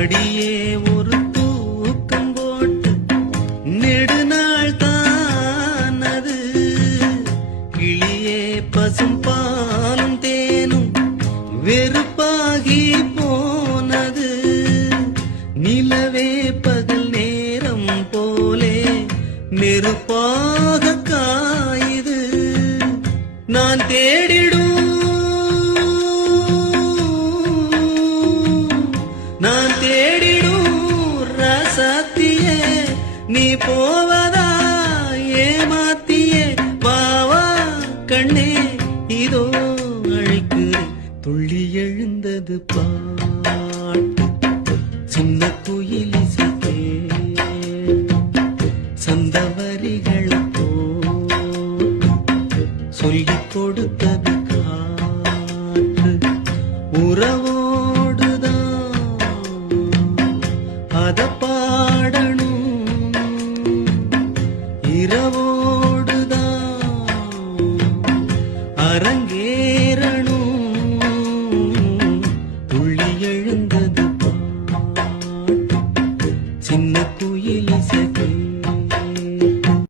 அடியே ஒரு தூக்கம் போட்டு நெடுநாள் தானது. கிளியே பசும் பாலும் தேனும் வெறுப்பாகி போனது. நிலவே பகல் நேரம் போலே நெருப்பாக காயுது. நான் தேடி நான் தேடிடும் ரசத்தியே நீ போவதா ஏமாத்தியே? வாவா கண்ணே இதோ அழைக்கிறேன். துள்ளி எழுந்தது பாட்டு. சின்ன குயில் இசை கேட்டு சந்தவரிகளை போட்டு. கொடுத்தது அத பாடணும் இரவோடுதான் அரங்கேறணும். துள்ளி எழுந்தது சின்ன